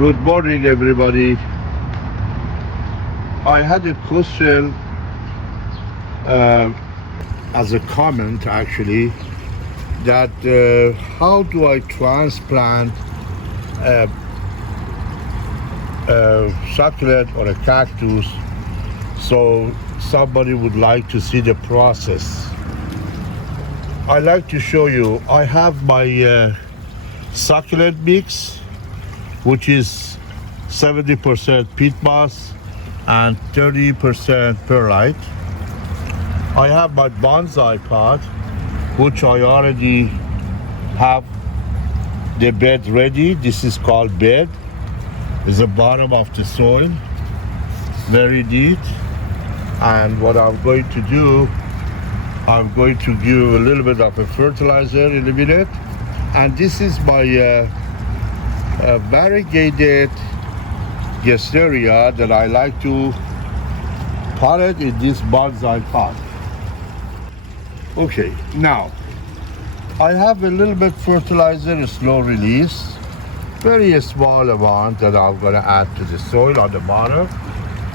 Good morning, everybody. I had a question uh, as a comment, actually, that how do I transplant a, a succulent or a cactus? So somebody would like to see the process. I like to show you. I have my succulent mix, which is 70% peat moss and 30% perlite. I have my bonsai pot, which I already have the bed ready. This is called bed. It's the bottom of the soil, very deep. And what I'm going to do, I'm going to give a little bit of a fertilizer in a minute. And this is my variegated Gasteria that I like to pot it in this bonsai pot. Okay, now I have a little bit fertilizer, a slow release, very small amount that I'm going to add to the soil on the bottom,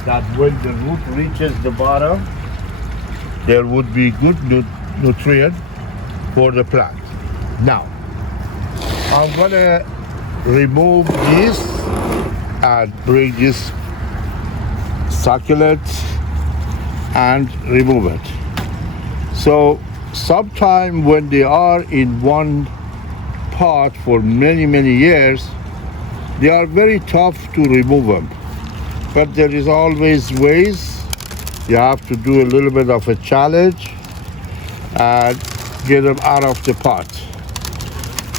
that when the root reaches the bottom, there would be good nutrient for the plant. Now, I'm going to remove this and bring this succulent and remove it. So sometime when they are in one pot for many years, they are very tough to remove them. But there is always ways. You have to do a little bit of a challenge and get them out of the pot.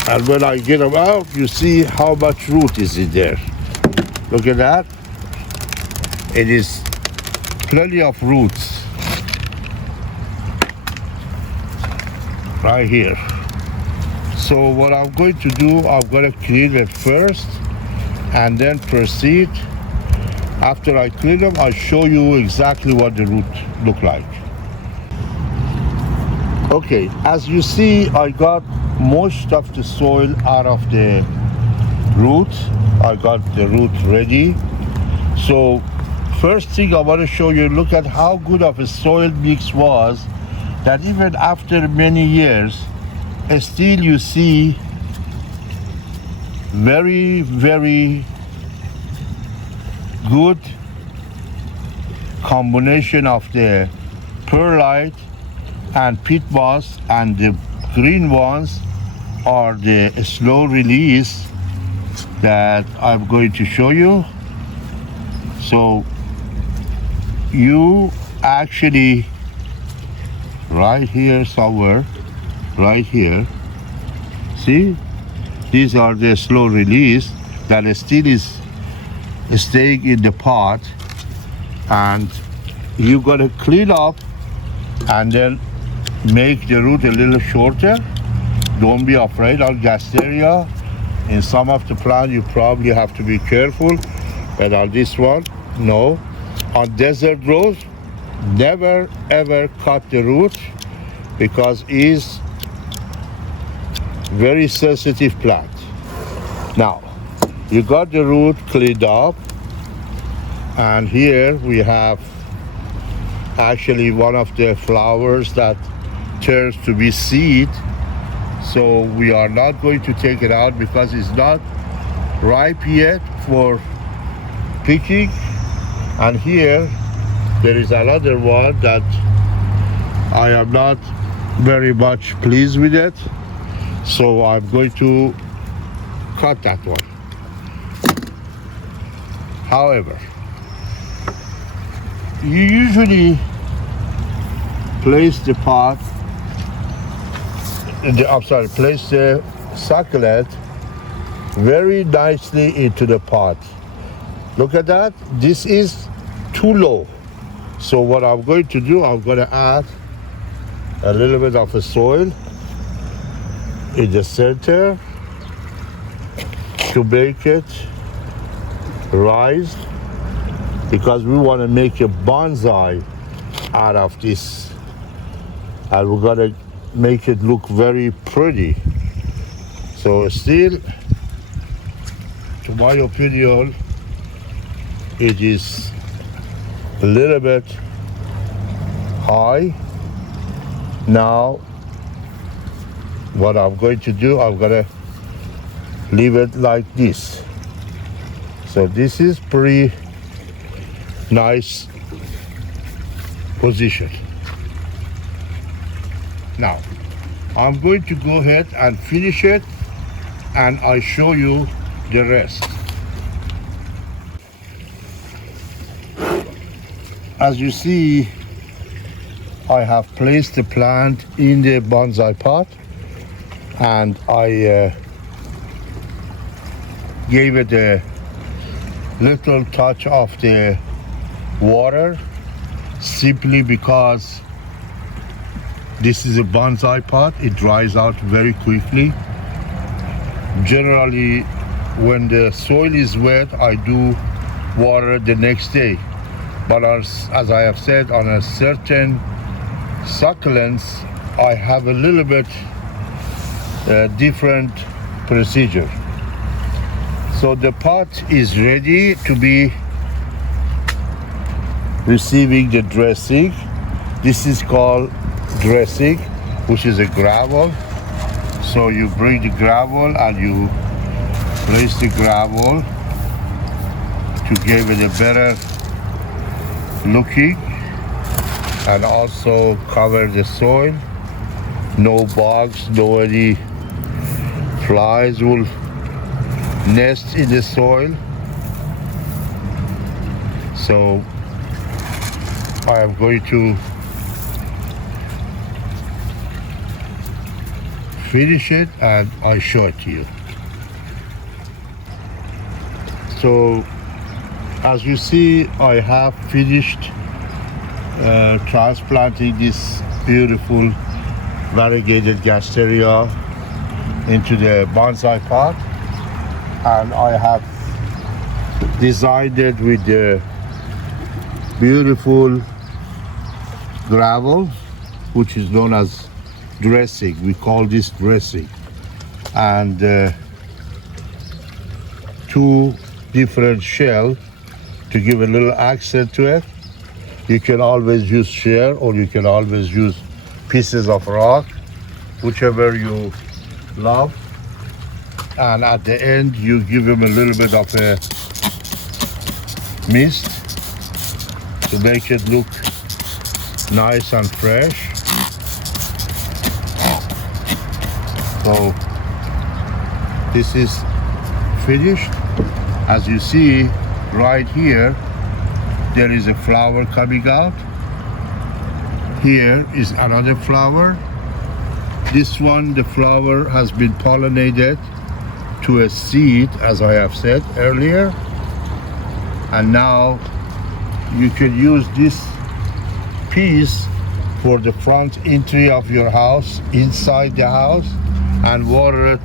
And when I get them out, you see how much root is in there. Look at that. It is plenty of roots right here. So what I'm going to do, I'm going to clean it first and then proceed. After I clean them, I'll show you exactly what the root look like. Okay, as you see, I got most of the soil out of the root. I got the root ready. So first thing I want to show you, look at how good of a soil mix was, that even after many years, still you see very good combination of the perlite and peat moss, and the green ones are the slow release that I'm going to show you. So you actually right here somewhere, right here, see, these are the slow release that still is staying in the pot, and you gotta clean up and then make the root a little shorter. Don't be afraid on Gasteria. In some of the plants you probably have to be careful, but on this one, no. On desert rose, never ever cut the root because it's very sensitive plant. Now, you got the root cleaned up, and here we have actually one of the flowers that turns to be seed. So we are not going to take it out because it's not ripe yet for picking. And here there is another one that I am not very much pleased with it, so I'm going to cut that one. However, you usually place the pot, place the succulent very nicely into the pot. Look at that, this is too low. So what I'm going to do, I'm going to add a little bit of the soil in the center to make it rise, because we want to make a bonsai out of this, and we're going to make it look very pretty. So still to my opinion, it is a little bit high. Now, what I'm going to do, I'm gonna leave it like this. So this is pretty nice position. Now, I'm going to go ahead and finish it, and I'll show you the rest. As you see, I have placed the plant in the bonsai pot, and I gave it a little touch of the water, simply because this is a bonsai pot. It dries out very quickly. Generally, when the soil is wet, I do water the next day. But as I have said, on a certain succulents, I have a little bit different procedure. So the pot is ready to be receiving the dressing. This is called dressing, which is a gravel. So you bring the gravel and you place the gravel to give it a better looking, and also cover the soil. No bugs, no any flies will nest in the soil. So I am going to finish it and I show it to you. So as you see, I have finished transplanting this beautiful variegated Gasteria into the bonsai pot, and I have designed it with the beautiful gravel, which is known as dressing. We call this dressing, and two different shells to give a little accent to it. You can always use shell, or you can always use pieces of rock, whichever you love. And at the end, you give them a little bit of a mist to make it look nice and fresh. So this is finished. As you see right here, there is a flower coming out. Here is another flower. This one, the flower has been pollinated to a seed, as I have said earlier. And now you can use this piece for the front entry of your house, inside the house, and water it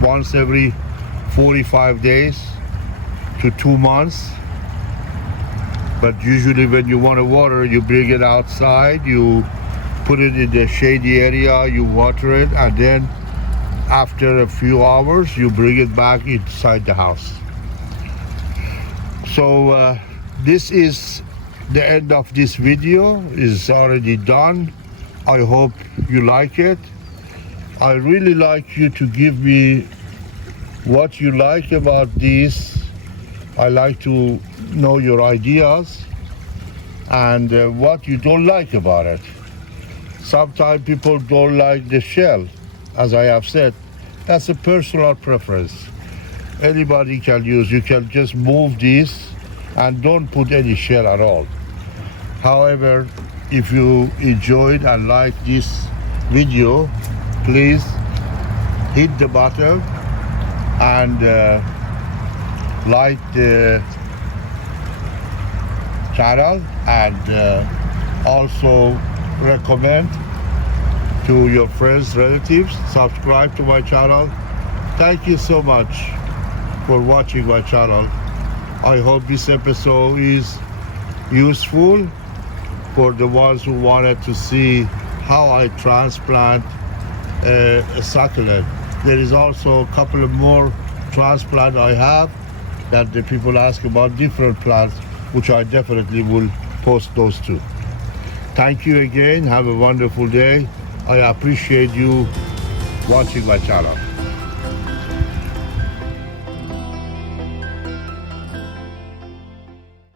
once every 45 days to 2 months. But usually when you want to water, you bring it outside, you put it in the shady area, you water it, and then after a few hours, you bring it back inside the house. So this is the end of this video. It's already done. I hope you like it. I really like you to give me what you like about this. I like to know your ideas and what you don't like about it. Sometimes people don't like the shell. As I have said, that's a personal preference. Anybody can use. You can just move this and don't put any shell at all. However, if you enjoyed and like this video, please hit the button and like the channel, and also recommend to your friends, relatives, subscribe to my channel. Thank you so much for watching my channel. I hope this episode is useful for the ones who wanted to see how I transplant a succulent. There is also a couple of more transplant I have, that the people ask about different plants, which I definitely will post those too. Thank you again. Have a wonderful day. I appreciate you watching my channel.